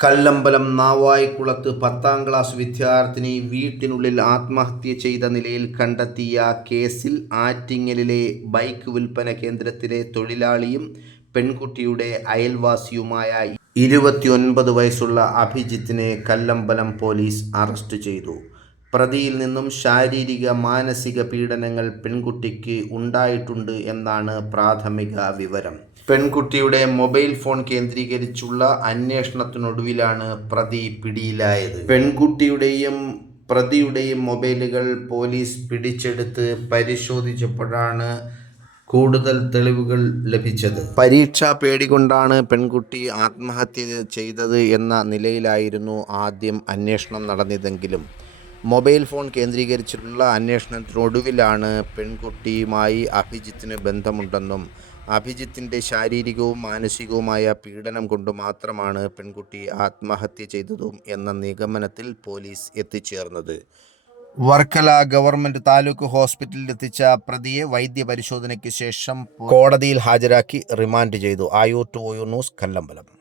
കല്ലമ്പലം നാവായിക്കുളത്ത് പത്താം ക്ലാസ് വിദ്യാർത്ഥിനി വീട്ടിനുള്ളിൽ ആത്മഹത്യ ചെയ്ത നിലയിൽ കണ്ടെത്തിയ കേസിൽ ആറ്റിങ്ങലിലെ ബൈക്ക് വിൽപ്പന കേന്ദ്രത്തിലെ തൊഴിലാളിയും പെൺകുട്ടിയുടെ അയൽവാസിയുമായ ഇരുപത്തിയൊൻപത് വയസ്സുള്ള അഭിജിത്തിനെ കല്ലമ്പലം പോലീസ് അറസ്റ്റ് ചെയ്തു. പ്രതിയിൽ നിന്നും ശാരീരിക മാനസിക പീഡനങ്ങൾ പെൺകുട്ടിക്ക് ഉണ്ടായിട്ടുണ്ട് എന്നാണ് പ്രാഥമിക വിവരം. പെൺകുട്ടിയുടെ മൊബൈൽ ഫോൺ കേന്ദ്രീകരിച്ചുള്ള അന്വേഷണത്തിനൊടുവിലാണ് പ്രതി പിടിയിലായത്. പെൺകുട്ടിയുടെയും പ്രതിയുടെയും മൊബൈലുകൾ പോലീസ് പിടിച്ചെടുത്ത് പരിശോധിച്ചപ്പോഴാണ് കൂടുതൽ തെളിവുകൾ ലഭിച്ചത്. പരീക്ഷാ പേടികൊണ്ടാണ് പെൺകുട്ടി ആത്മഹത്യ ചെയ്തത് എന്ന നിലയിലായിരുന്നു ആദ്യം അന്വേഷണം നടന്നതെങ്കിലും. മൊബൈൽ ഫോൺ കേന്ദ്രീകരിച്ചിട്ടുള്ള അന്വേഷണത്തിനൊടുവിലാണ് പെൺകുട്ടിയുമായി അഭിജിത്തിന് ബന്ധമുണ്ടെന്നും അഭിജിത്തിന്റെ ശാരീരികവും മാനസികവുമായ പീഡനം കൊണ്ട് മാത്രമാണ് പെൺകുട്ടി ആത്മഹത്യ ചെയ്തതും എന്ന നിഗമനത്തിൽ പോലീസ് എത്തിച്ചേർന്നത്. വർക്കല ഗവൺമെന്റ് താലൂക്ക് ഹോസ്പിറ്റലിൽ എത്തിച്ച പ്രതിയെ വൈദ്യപരിശോധനയ്ക്ക് ശേഷം കോടതിയിൽ ഹാജരാക്കി റിമാൻഡ് ചെയ്തു. Ayur two news Kallambalam.